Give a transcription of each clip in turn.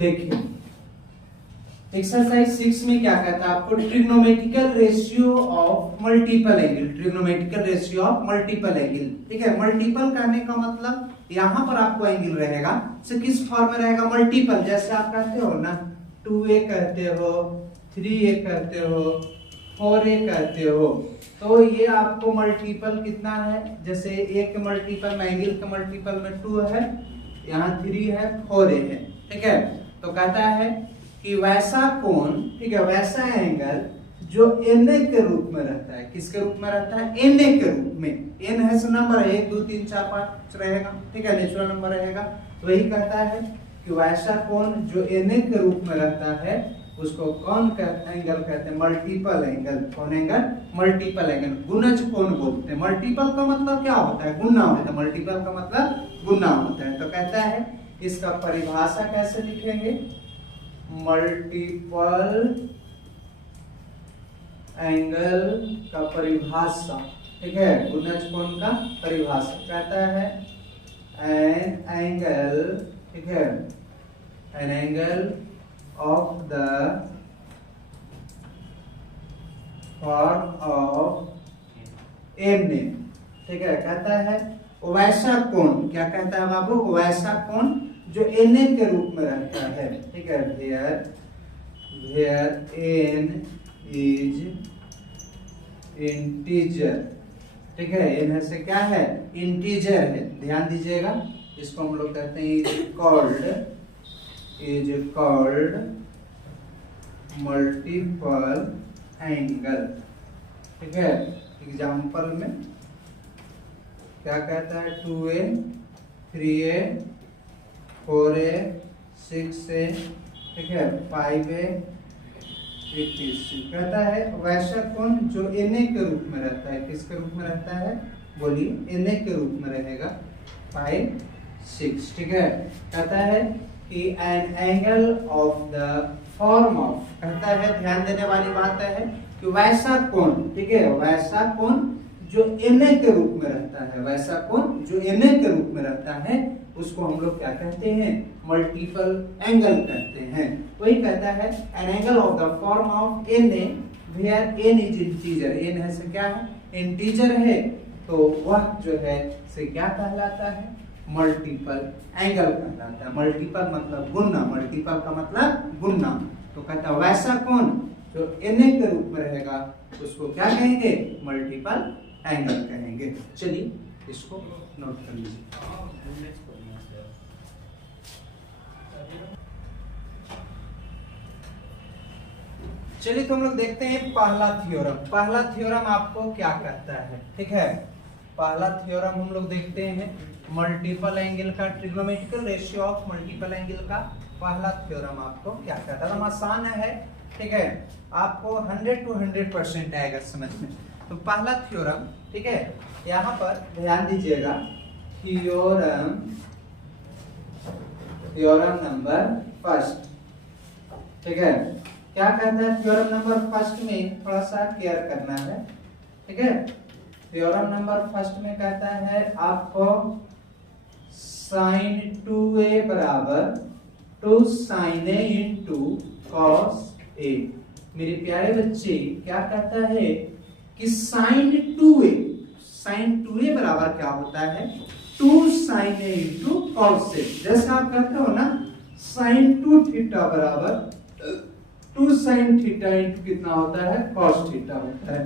देखिए एक्सरसाइज 6 में क्या कहता है आपको, trigonometrical ratio of multiple angle, trigonometrical ratio of multiple angle. ठीक है, मल्टीपल कहने का मतलब यहाँ पर आपको एंगल रहेगा से किस फॉर्म में रहेगा, मल्टीपल। जैसे आप कहते हो ना 2a कहते हो, 3a कहते हो, 4a कहते हो, तो ये आपको मल्टीपल कितना है, जैसे a के मल्टीपल में, एंगल के मल्टीपल में 2 है, यहाँ 3 है, 4a है। ठीक है, तो कहता है कि वैसा कोण, ठीक है, वैसा एंगल जो na के रूप में रहता है, किसके रूप में रहता है, na के रूप में। n है नंबर 1 2 3 4 5 रहेगा, ठीक है, नेचुरल नंबर रहेगा। वही कहता है कि वैसा कोण जो na के रूप में रहता है उसको कौन एंगल कहते हैं, मल्टीपल एंगल। कौन एंगल, मल्टीपल एंगल, गुणज कोण बोलते हैं। मल्टीपल का मतलब क्या होता है, गुना होता है, मल्टीपल का मतलब गुना होता है। तो कहता है इसका परिभाषा कैसे लिखेंगे, मल्टीपल एंगल का परिभाषा, ठीक है, गुणज कोण का परिभाषा कहता है एन एंगल, ठीक है, an angle of the form of an, ठीक है, कहता है वैसा कोण, क्या कहता है बाबू, वैसा कोण जो na के रूप में रहता है। ठीक है, वेयर n इज इंटीजर, ठीक है, n है से क्या है, इंटीजर है। ध्यान दीजिएगा, इसको हम लोग कहते हैं इज कॉल्ड मल्टीपल एंगल। ठीक है, एग्जाम्पल में क्या कहता है, 2a 3a 4a 6a, ठीक है, 5a 86 कहता है वैसा कोण जो na के रूप में रहता है, किसके रूप में रहता है, बोलिए, na के रूप में रहेगा 5 6। ठीक है, कहता है कि N angle of the form of, कहता है ध्यान देने वाली बात है कि वैसा कोण, ठीक है, वैसा कोण जो na के रूप में रहता है, वैसा कोण जो na के रूप में रहता है उसको हम लोग क्या कहते हैं, मल्टीपल एंगल कहते हैं। वही कहता है an angle of the form of na where n is integer, n है से क्या है, इंटीजर है, तो वह जो है से क्या कहलाता है, मल्टीपल एंगल कहलाता है। मल्टीपल मतलब गुना, मल्टीपल का मतलब गुना। तो कहता है वैसा कोण जो na के रूप में रहेगा उसको क्या कहेंगे, मल्टीपल एंगल कहेंगे। चलिए इसको नोट कर लीजिए। चलिए तो हम लोग देखते हैं पहला थ्योरम। पहला थ्योरम आपको क्या कहता है, ठीक है, पहला थ्योरम हम लोग देखते हैं मल्टीपल एंगल का, trigonometrical ratio of multiple angle का पहला थ्योरम आपको क्या कहता है। आसान है, ठीक है, आपको 100 to 100% आएगा समझ में। तो पहला थ्योरम, ठीक है, यहाँ पर ध्यान दीजिएगा, थ्योरम नंबर फर्स्ट, ठीक है, क्या कहता है थ्योरम नंबर फर्स्ट में, थोड़ा सा केयर करना है, ठीक है। थ्योरम नंबर फर्स्ट में कहता है आपको sin 2a बराबर 2 sin a into cos a। मेरे प्यारे बच्चे क्या कहता है कि sin 2a बराबर क्या होता है, 2 sin a into cos a। जैसे आप कहते हो ना sin 2 थीटा बराबर 2 sin थीटा इंटू कितना होता है, cos थीटा होता है।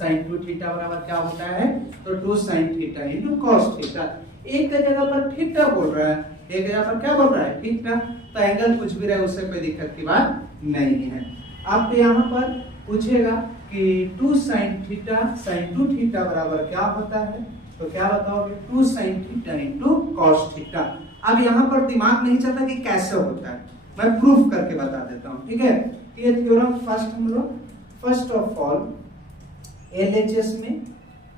sin 2 थीटा बराबर क्या होता है, तो 2 sin theta into cos theta. एक जगह पर थीटा बोल रहा है, एक जगह पर क्या बोल रहा है, थीटा, तो एंगल कुछ भी रहे उससे कोई दिक्कत की बात नहीं है। आपको यहाँ पर पूछेगा कि 2 sin थीटा sin 2 थीटा बराबर क्या होता है, तो क्या बताओगे, 2 sin theta into cos theta. अब यहाँ पर दिमाग नहीं चलता कि कैसे होता है, मैं प्रूफ करके बता देता हूँ, ठीक है। ये थ्योरम फर्स्ट हम लोग फर्स्ट ऑफ ऑल LHS में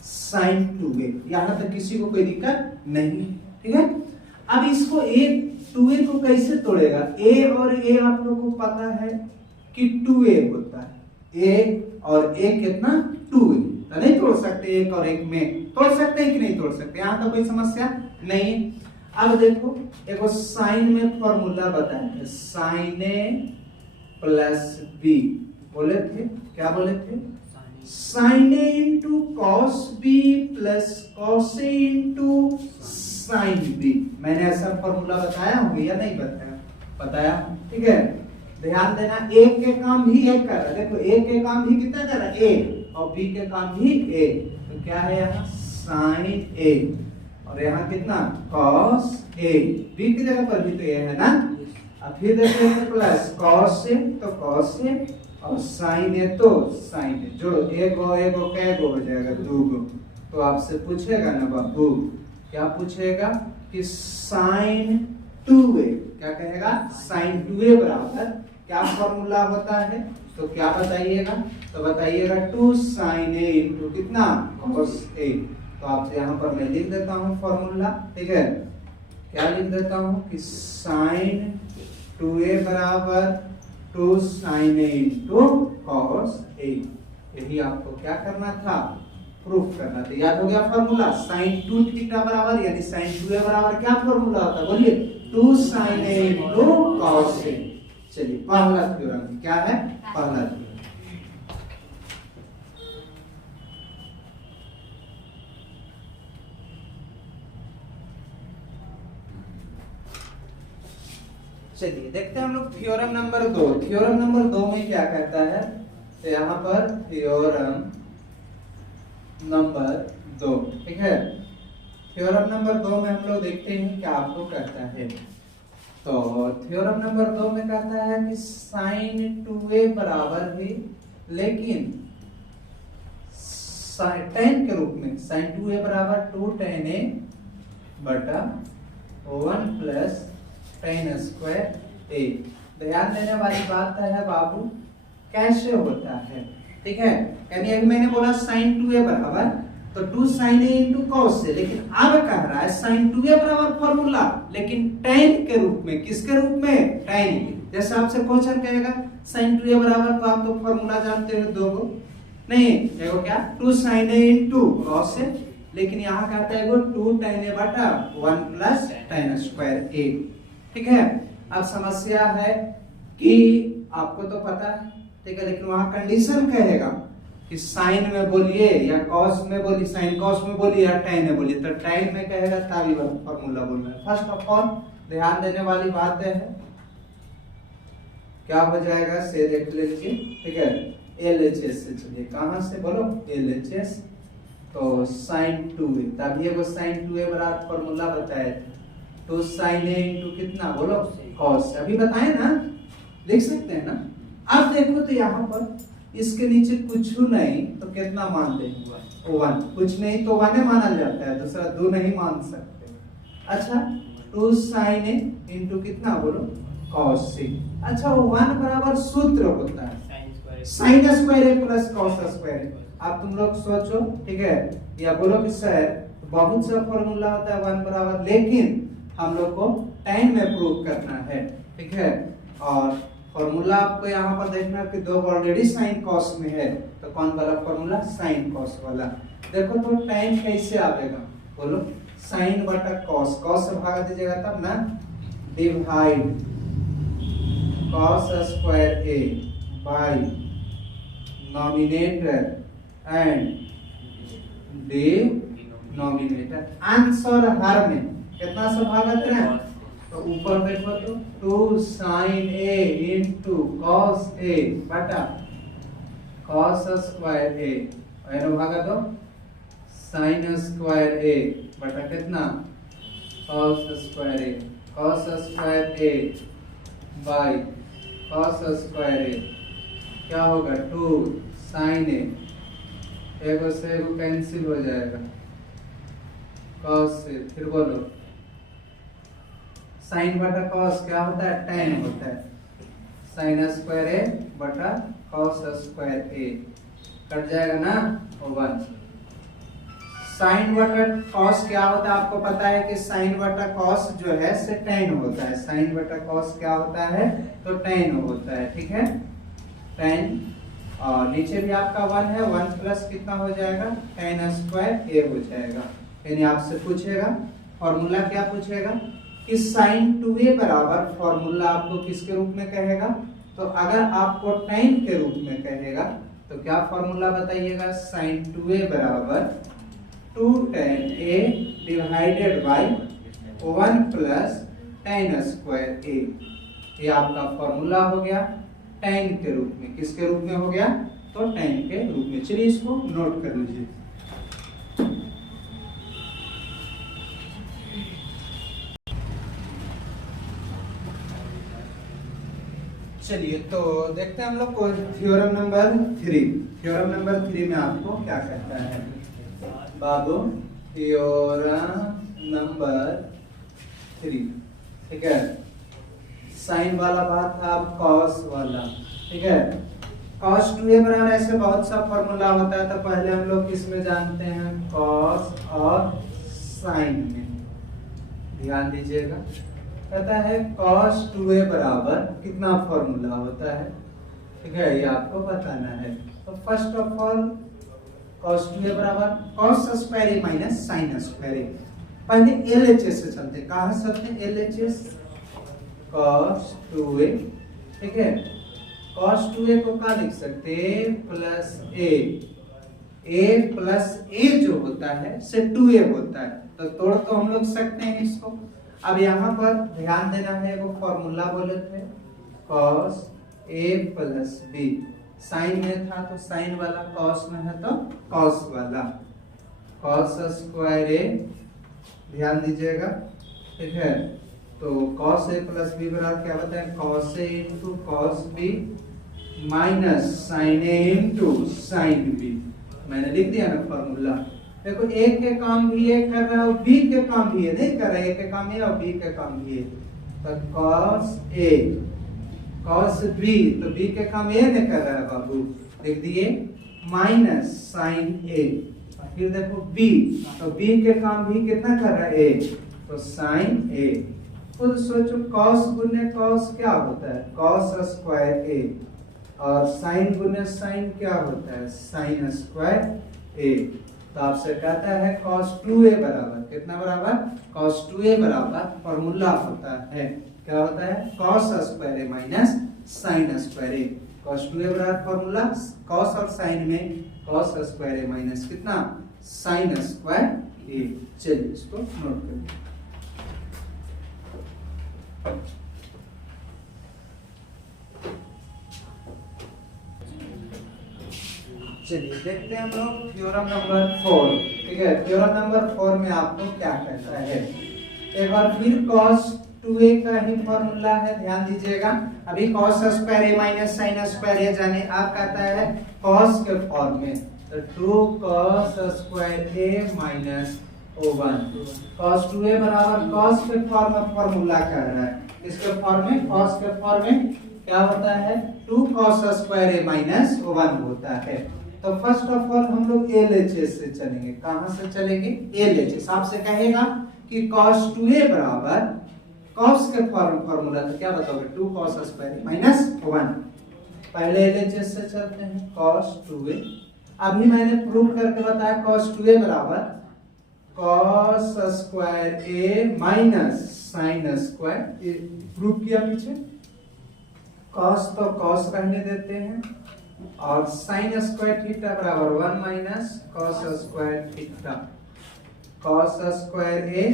sin 2a, यहाँ तक किसी को कोई दिक्कत नहीं, ठीक है। अब इसको 2a को कैसे तोड़ेगा, a और a आप लोग को पता है कि 2a होता है, a और a कितना 2a, तो नहीं तोड़ सकते, एक और एक में तोड़ सकते हैं कि नहीं तोड़ सकते, यहाँ तो कोई समस्या नहीं। अब देखो एक साइन में फॉर्मूला बताए थे, साइन ए प्लस बी बोले थे, क्या बोले थे? Sine A into cos B plus cos A into sine B. मैंने ऐसा फॉर्मूला बताया हूँ या नहीं बताया? बताया, ठीक है। ध्यान देना, ए के काम भी ए कर रहा है, देखो ए के काम भी कितना कर रहा है? ए, और बी के काम भी ए। तो क्या है यहाँ? साइन ए, और यहाँ कितना? Cos A. बी की जगह पर भी तो ए है ना। अब फिर देखते हैं प्लस कॉस ए तो कॉस ए, और साइन ए तो साइन ए। जो एगो एगो कैगो हो जाएगा? दूगो। तो आपसे पूछेगा ना बाबू, क्या पूछेगा कि साइन 2a, क्या कहेगा? साइन 2a बराबर क्या फॉर्मूला होता है? तो क्या बताइएगा? तो बताइएगा 2 साइन ए इंटू कितना? Cos A. तो आपसे यहाँ पर मैं लिख देता हूँ फॉर्मूला, ठीक है। क्या लिख देता हूँ कि साइन 2a बराबर 2 sign A into cos A. यही आपको क्या करना था? प्रूफ करना था। याद हो गया फॉर्मूला? साइन 2 थीटा बराबर, यानी साइन 2a बराबर क्या फॉर्मूला होता है? बोलिए, 2 sign A into cos A. चलिए पहला थ्योरम क्या है? पहला थ्योरम। चलिए देखते हैं हम लोग थ्योरम नंबर 2। थ्योरम नंबर 2 में क्या कहता है? तो यहाँ पर थ्योरम नंबर 2, ठीक है। थ्योरम नंबर 2 में हम लोग देखते हैं क्या आपको कहता है। तो थ्योरम नंबर 2 में कहता है कि साइन 2a बराबर भी, लेकिन tan के रूप में, साइन 2a बराबर 2 tan a बटा 1 प्लस tan स्क्वायर a। ध्यान देने वाली बात है बाबू, कैसे होता है, ठीक है। यानी अभी मैंने बोला साइन 2a बराबर तो 2 साइन a इंटू कॉस से, लेकिन अब कह रहा है साइन 2a बराबर फॉर्मूला, लेकिन tan के रूप में। किसके रूप में? tan के। जैसे आपसे क्वेश्चन कहेगा साइन 2a बराबर, तो आप तो फॉर्मूला जानते हो, दो गो नहीं, एगो क्या? 2 साइन a इंटू कॉस से, लेकिन यहाँ कहता है 2 tan a बटा 1 प्लस tan स्क्वायर a, ठीक है। अब समस्या है कि आपको तो पता है, ठीक है, लेकिन वहां कंडीशन कहेगा कि साइन में बोलिए या कॉस में बोलिए, साइन कॉस में बोलिए या tan में बोलिए। तो tan में कहेगा तभी फॉर्मूला बोलना है। फर्स्ट ऑफ ऑल ध्यान देने वाली बात है, क्या हो जाएगा से देख लीजिए, ठीक है। LHS से चलिए, कहां से बोलो? LHS। तो साइन 2a, तभी वो साइन 2a बराबर फॉर्मूला बताया था, तो साइन a इंटू कितना बोलो? कॉस। अभी बताए ना, लिख सकते हैं ना। अब देखो तो यहाँ पर इसके नीचे कुछ नहीं, तो कितना मान देंगे? 1। कुछ नहीं तो 1 माना जाता है, दूसरा 2 नहीं मान सकते। अच्छा, 2 साइन ए इंटू कितना बोलो? कॉस से। अच्छा, 1 बराबर सूत्र होता है साइन स्क्वायर ए प्लस कॉस स्क्वायर ए। अब तुम लोग सोचो, ठीक है, या बोलो कि सर बहुत सा फॉर्मूला होता है 1 बराबर, लेकिन हम लोग को tan में प्रूव करना है, ठीक है। और फॉर्मूला आपको यहाँ पर देखना है कि 2 ऑलरेडी साइन कॉस में है, तो कौन वाला फॉर्मूला? साइन कॉस वाला। देखो तो tan कैसे आएगा बोलो? साइन बटा कॉस, कॉस से भागा दीजिएगा तब ना, divide cos square A by nominator and denominator. Answer हर में कितना से भागत रहे? तो ऊपर देखो तो 2 sine a into cos a बटा कॉस स्क्वायर a, और भागा दो साइन स्क्वायर a बटा कितना? Cos square a। Cos square a by cos square a क्या होगा? 2 साइन a, एगो से एगो कैंसिल हो जाएगा, कॉस से। फिर बोलो साइन बटा कॉस क्या होता है? tan होता है। साइन स्क्वायर ए बटा कॉस स्क्वायर ए कट जाएगा ना, 1। साइन बटा कॉस क्या होता है? आपको पता है कि साइन बटा कॉस जो है से tan होता है। साइन बटा कॉस क्या होता है? तो tan होता है, ठीक है, tan। और नीचे भी आपका 1 है, 1 प्लस कितना हो जाएगा? tan स्क्वायर ए हो जाएगा। यानी आपसे पूछेगा फॉर्मूला क्या पूछेगा कि साइन 2a बराबर, फॉर्मूला आपको किसके रूप में कहेगा, तो अगर आपको tan के रूप में कहेगा तो क्या फॉर्मूला बताइएगा, साइन 2a बराबर 2 tan a divided by 1 plus tan square a। ये आपका फॉर्मूला हो गया tan के रूप में। किसके रूप में हो गया, तो tan के रूप में। चलिए इसको नोट कर लीजिए। चलिए तो देखते हैं हम लोग को थ्योरम नंबर 3। थ्योरम नंबर 3 में आपको क्या कहता है बाबू, थ्योरम नंबर 3, ठीक है। साइन वाला बात था, अब कॉस वाला, ठीक है। कॉस 2a बराबर, ऐसे बहुत सा फॉर्मूला होता है, तो पहले हम लोग किसमें जानते हैं, कॉस और साइन में। ध्यान दीजिएगा, कहता है cos 2a बराबर कितना फॉर्मूला होता है, ठीक है, ये आपको बताना है। तो first of all cos 2a बराबर cos square a minus sign square a। पहले LHS से चलते हैं, कहाँ से चलते हैं, LHS cos 2a, ठीक है। cos 2a को क्या लिख सकते हैं, प्लस a प्लस a जो होता है से 2a होता है, तो तोड़ तो हम लोग सकते हैं इसको। अब यहाँ पर ध्यान देना है, वो फॉर्मूला बोले थे cos a plus b, sine में था तो साइन वाला, cos में है तो cos वाला, cos स्क्वायर a, ध्यान दीजिएगा, ठीक है। तो cos a प्लस b बराबर क्या बताए, cos a into cos b minus sine a into sine b। मैंने लिख दिया ना फॉर्मूला। देखो a के काम भी ये कर रहा है और b के काम भी ये नहीं कर रहा है, a के काम ये और b के काम भी ये, तो cos a cos b, तो b के काम ये नहीं कर रहा है बाबू, लिख दिए माइनस साइन a। फिर देखो b, तो b के काम भी कितना कर रहा है, a, तो साइन a। खुद सोचो, cos गुने cos क्या होता है, cos स्क्वायर a, और साइन गुने साइन क्या होता है, साइन स्क्वायर a। तो आपसे कहता है cos 2a बराबर कितना, बराबर cos 2a बराबर फॉर्मूला होता है, क्या होता है, cos square a minus sign square a। cos 2a बराबर फॉर्मूला cos और साइन में cos स्क्वायर a माइनस कितना, साइन स्क्वायर a। चलिए इसको नोट करिए। चलिए देखते हैं हम लोग थ्योरम नंबर 4, ठीक है। थ्योरम नंबर 4 में आपको क्या कहता है, एक बार फिर cos 2a का ही फॉर्मूला है, ध्यान दीजिएगा। अभी cos square a minus sign square a जाने, आप कहता है cos के फॉर्म में, तो 2 cos square a minus 1। cos 2a बराबर cos के फॉर्म में फॉर्मूला कर रहा है, इसके फॉर्म में, cos के फॉर्म में क्या होता है, 2 cos स्क्वायर a माइनस 1 होता है। तो फर्स्ट ऑफ ऑल हम लोग LHS से चलेंगे। कहां से चलेंगे, LHS। आपसे कहेगा कि cos 2a बराबर cos के फॉर्मूला, तो क्या बताओगे, 2 cos स्क्वायर माइनस 1। पहले LHS से चलते हैं, cos 2a। अभी मैंने प्रूव करके बताया cos 2a बराबर cos square a minus sine square. Prove किया पीछे, cos तो cos रहने देते हैं, और साइन स्क्वायर थीटा बराबर 1 minus cos square theta. cos square a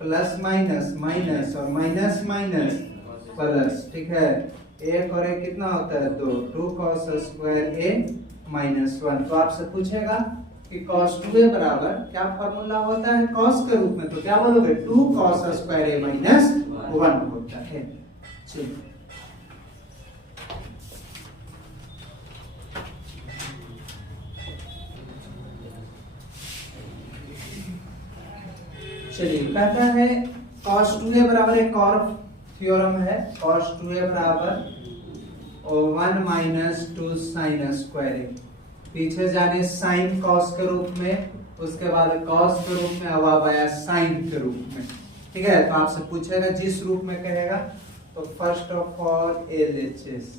plus minus minus और माइनस माइनस प्लस, ठीक है। एक और एक कितना होता है, 2 cos स्क्वायर a माइनस 1। तो आपसे पूछेगा कि cos 2a बराबर क्या फॉर्मूला होता है cos के रूप में, तो क्या बोलोगे, 2 cos स्क्वायर a माइनस 1 होता है। चलिए चलिए कहता है cos 2a बराबर, एक और थ्योरम है, cos 2a बराबर 1 माइनस 2 साइन स्क्वायर a। पीछे जाने साइन cos के रूप में, उसके बाद cos के रूप में, अब आया साइन के रूप में, ठीक है। तो आपसे पूछेगा जिस रूप में कहेगा, तो first of all LHS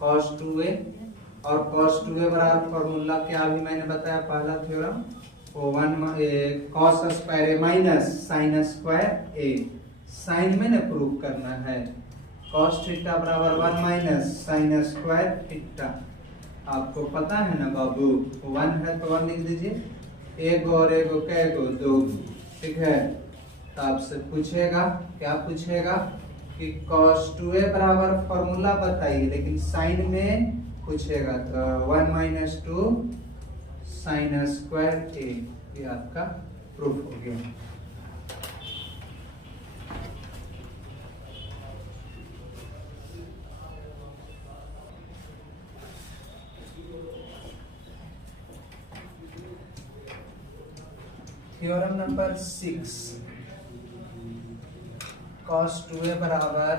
cos 2a, और cos 2a बराबर फॉर्मूला क्या अभी मैंने बताया, पहला थ्योरम वो वन कॉस स्क्वायर ए माइनस साइन स्क्वायर ए, साइन में ना प्रूव करना है, कॉस थीटा बराबर 1 माइनस साइन स्क्वायर थीटा। आपको पता है ना बाबू, 1 है तो 1 लिख दीजिए, एक और एक कै को 2, ठीक है। तो आपसे पूछेगा, क्या पूछेगा कि cos 2a बराबर फॉर्मूला बताइए, लेकिन साइन में पूछेगा तो 1 माइनस 2 साइन स्क्वायर ए, ये आपका प्रूफ हो गया। थ्योरम नंबर 6, cos 2a बराबर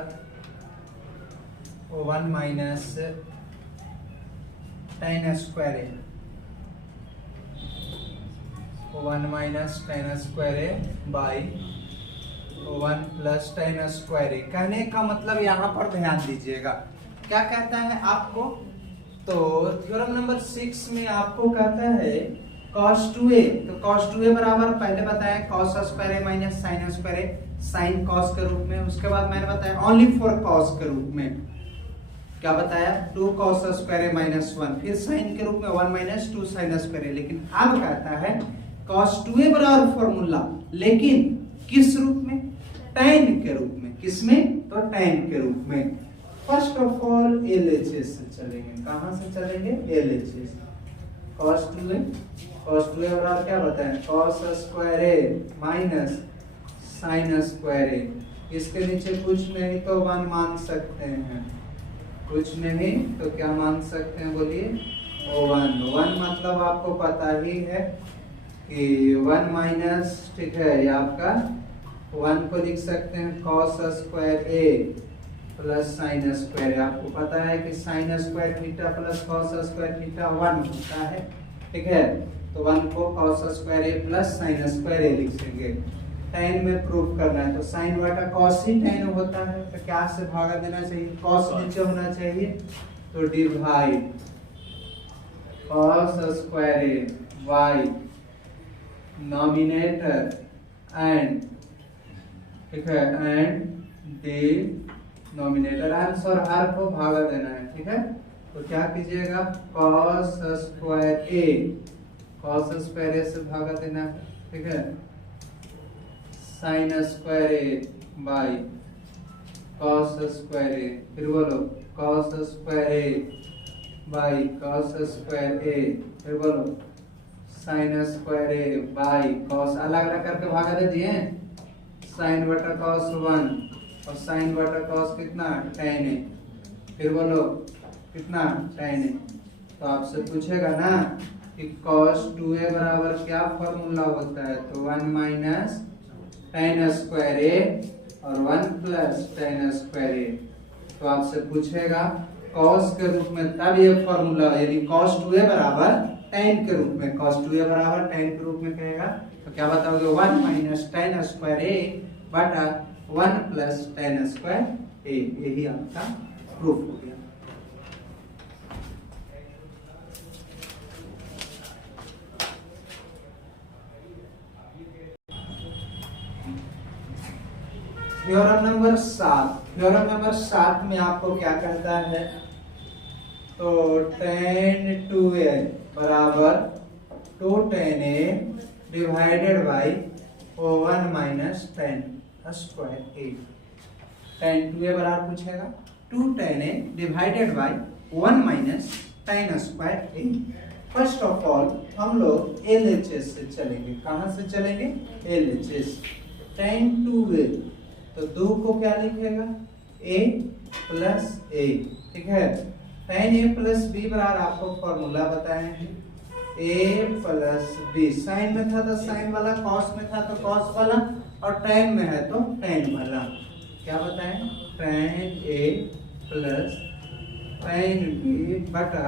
1 minus tan square A, 1 minus tan square A by 1 plus tan square A. कहने का मतलब यहाँ पर ध्यान दीजिएगा, क्या कहता है आपको, तो थ्योरम नंबर 6 में आपको कहता है cos 2a, तो cos 2a बराबर पहले बताया cos स्क्वायर ए माइनस साइन स्क्वायर ए, साइन cos के रूप में, उसके बाद मैंने बताया ओनली फॉर cos के रूप में, क्या बताया 2 cos स्क्वायर ए माइनस 1, फिर साइन के रूप में 1 माइनस 2 साइन स्क्वायर ए। लेकिन अब कहता है cos 2a बराबर फॉर्मूला, लेकिन किस रूप में, tan के रूप में, किसमें, तो tan के रूप में। फर्स्ट ऑफ ऑल LHS से चलेंगे, कहां से चलेंगे, LHS। cos 2a बराबर क्या बताएं, cos स्क्वायर ए माइनस साइन स्क्वायर ए, इसके नीचे कुछ नहीं तो 1 मान सकते हैं, कुछ नहीं तो क्या मान सकते हैं, बोलिए 1 मतलब आपको पता ही है कि 1 माइनस, ठीक है, ये आपका 1 को लिख सकते हैं cos स्क्वायर ए प्लस साइन स्क्वायर, आपको पता है कि sine square theta plus cos square theta 1 होता है, ठीक है। तो 1 को cos स्क्वायर ए प्लस साइन स्क्वायर ए लिख देंगे। tan में प्रूफ करना है तो sin बटा cos ही tan होता है, तो क्या से भागा देना चाहिए, cos नीचे होना चाहिए, तो divide cos square A by nominator and, ठीक है, एंड डिनोमिनेटर, आंसर हर को भागा देना है, ठीक है। तो क्या कीजिएगा, cos स्क्वायर ए से भागा देना है, ठीक है, sine square A by cos square A, फिर बोलो cos square A by cos square A, फिर बोलो sine square A by cos, अलग अलग करके भागा दे दिए, साइन बटा cos 1 और साइन बटा cos कितना tan ए, फिर बोलो कितना tan ए। तो आपसे पूछेगा ना कि cos 2a बराबर क्या फॉर्मूला होता है, तो 1 माइनस tan स्क्वायर ए और 1 प्लस tan स्क्वायर ए। तो आपसे पूछेगा cos के रूप में, तब ये फॉर्मूला, यदि cos 2a बराबर tan के रूप में, cos 2a बराबर tan के रूप में कहेगा तो क्या बताओगे, 1 माइनस tan स्क्वायर ए बटा 1 प्लस tan स्क्वायर ए, यही आपका प्रूफ हो गया। थ्योरम नंबर 7 में आपको क्या कहता है, तो tan 2a बराबर 2 tan a divided by 1 minus tan square A. tan 2a बराबर पूछेगा 2 tan a divided by 1 minus tan square A. First of all हम लोग LHS से चलेंगे, कहां से चलेंगे, LHS। tan 2a, तो 2 को क्या लिखेगा, a प्लस a, ठीक है। tan a प्लस b बराबर आपको फॉर्मूला बताए हैं, a प्लस b, साइन में था तो साइन वाला, cos में था तो cos वाला, और tan में है तो tan वाला। क्या बताएं, tan a plus tan b बटा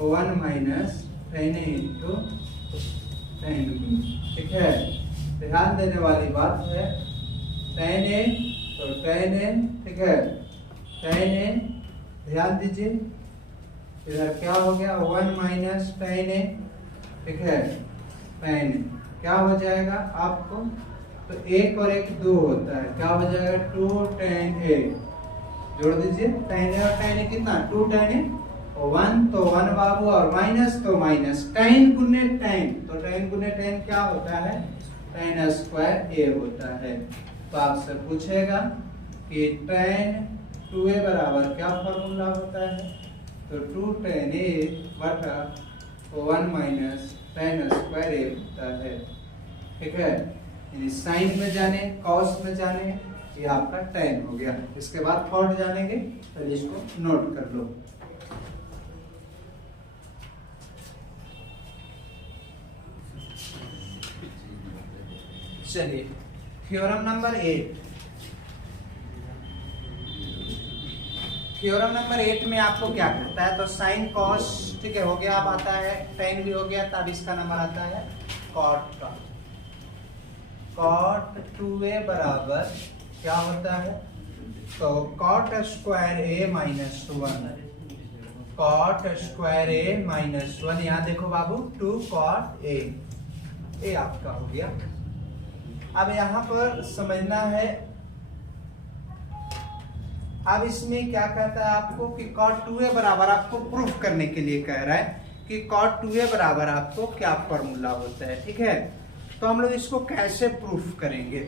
1 minus tan a into tan b, ठीक है। ध्यान देने वाली बात है, tan a तो tan a, ठीक है, tan a, ध्यान दीजिए इधर क्या हो गया, 1 माइनस tan a, ठीक है, tan a क्या हो जाएगा आपको, तो एक और एक 2 होता है, क्या हो जाएगा 2 tan a, जोड़ दीजिए tan a और tan a कितना 2 tan a, 1 तो 1 बाबू और माइनस तो माइनस, tan गुने tan, तो tan गुने tan क्या होता है tan स्क्वायर a होता है। तो आपसे पूछेगा कि tan 2a बराबर क्या फॉर्मूला होता है, तो 2 tan a बटा 1 माइनस tan स्क्वायर a होता है। ठीक है, यानी साइन में जाने कॉस में जाने, ये आपका tan हो गया। इसके बाद थर्ड जानेंगे, पहले इसको नोट कर लो। चलिए थ्योरम नंबर 8, थ्योरम नंबर 8 में आपको क्या करता है, तो साइन कॉस, ठीक है हो गया, अब आता है tan भी हो गया, तब इसका नंबर आता है cot का। cot 2a बराबर क्या होता है, तो cot square a minus 1, cot square a minus 1, यहाँ देखो बाबू 2 cot a, ये आपका हो गया। अब यहाँ पर समझना है, अब इसमें क्या कहता है आपको कि cot 2a बराबर, आपको प्रूफ करने के लिए कह रहा है कि cot 2a बराबर आपको क्या फॉर्मूला होता है। ठीक है, तो हम लोग इसको कैसे प्रूफ करेंगे,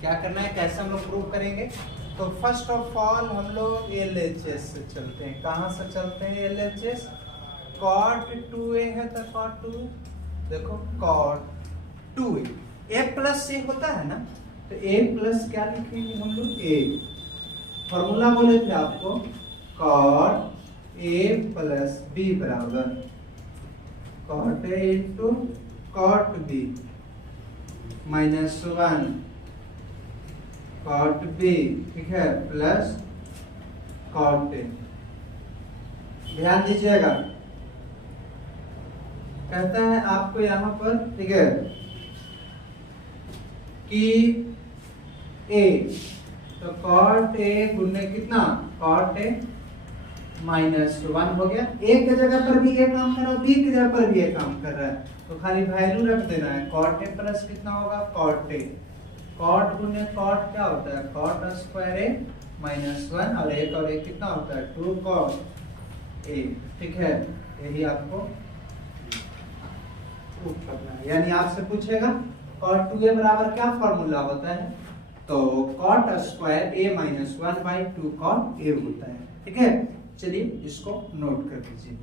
क्या करना है, कैसे हम लोग प्रूफ करेंगे, तो फर्स्ट ऑफ ऑल हम लोग LHS से चलते हैं। कहाँ से चलते हैं LHS, cot 2a है तो cot 2, देखो cot 2a, a plus a होता है ना, तो a प्लस क्या लिखेंगे हम लोग a, फॉर्मूला बोले थे आपको cot a प्लस b बराबर cot a into cot b minus 1 cot b, ठीक है, प्लस cot a। ध्यान दीजिएगा, कहता है आपको यहाँ पर, ठीक है, कि a, तो cot a गुने कितना cot a माइनस 1 हो गया, a की जगह पर भी a काम कर रहा है, b की जगह पर भी a काम कर रहा है, तो खाली वैल्यू रख देना है, cot a प्लस कितना होगा cot a, cot गुने cot क्या होता है cot स्क्वायर a माइनस 1, और एक और एक कितना होता है 2 cot a। ठीक है, यही आपको प्रूफ करना है। यानी आपसे पूछेगा cot 2a बराबर क्या फॉर्मूला होता है, तो cot square a minus 1 by 2 cot a होता है। ठीक है, चलिए इसको नोट कर लीजिए।